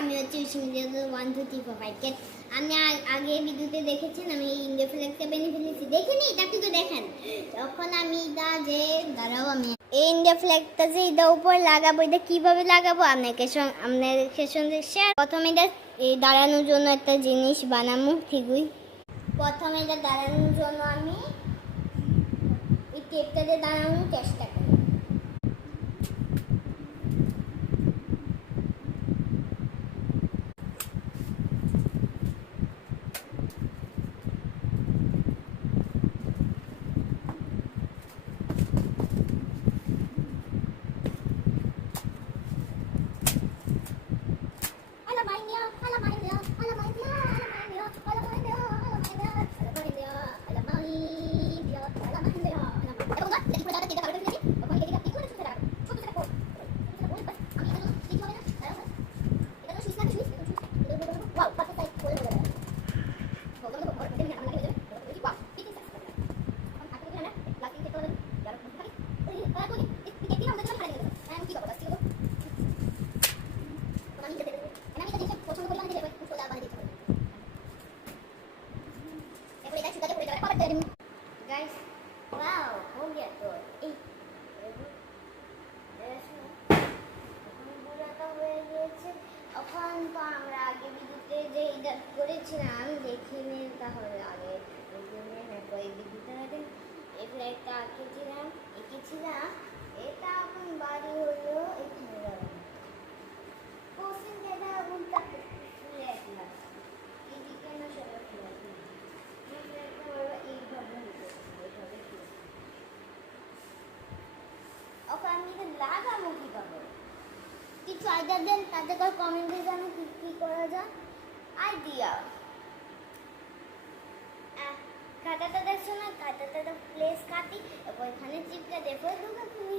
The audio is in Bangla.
আমি হচ্ছে one two three four five কেট। আমি আগে ভিডিওতে দেখেছেন আমি ইন্ডিয়া ফ্ল্যাগটা বেনে ফেলেছি, দেখেনি? এটা একটু দেখেন। তখন আমি এটা যে দাঁড়াও, আমি এই ইন্ডিয়া ফ্ল্যাগটা যে এটা উপর লাগাবো, এটা কিভাবে লাগাবো আপনাদের সঙ্গে শেয়ার। প্রথমে এটা এই দাঁড়ানোর জন্য একটা জিনিস বানাবো। ঠিকই প্রথমে এটা দাঁড়ানোর জন্য আমি এই টেপটা দিয়ে দাঁড়ানোর চেষ্টা করি। गाइस वाओ हो गया। तो পুরাটা হয়ে গিয়েছে। এখন তো আমরা আগে ভিডিওতে যে এটা করেছিলাম দেখিনি, তাহলে আগে ওই ভিডিওতে এই ফ্ল্যাগটা এঁকেছিলাম। এটা এখন বাড়ি হলো এখানে কোশ্চেন যেটা উল্টা ফুলে আসলাম এদিকে না সবাই ফুলে আমি লাগাবো কিভাবে? কিছু আইডিয়া দেন, তাতে করে কমেন্টে জানো কি করা যায় আইডিয়া। খাতাটা দেখছো না, খাতাটা প্লেস কাটি, এখানে চিপটা দেখো, দুটো তুমি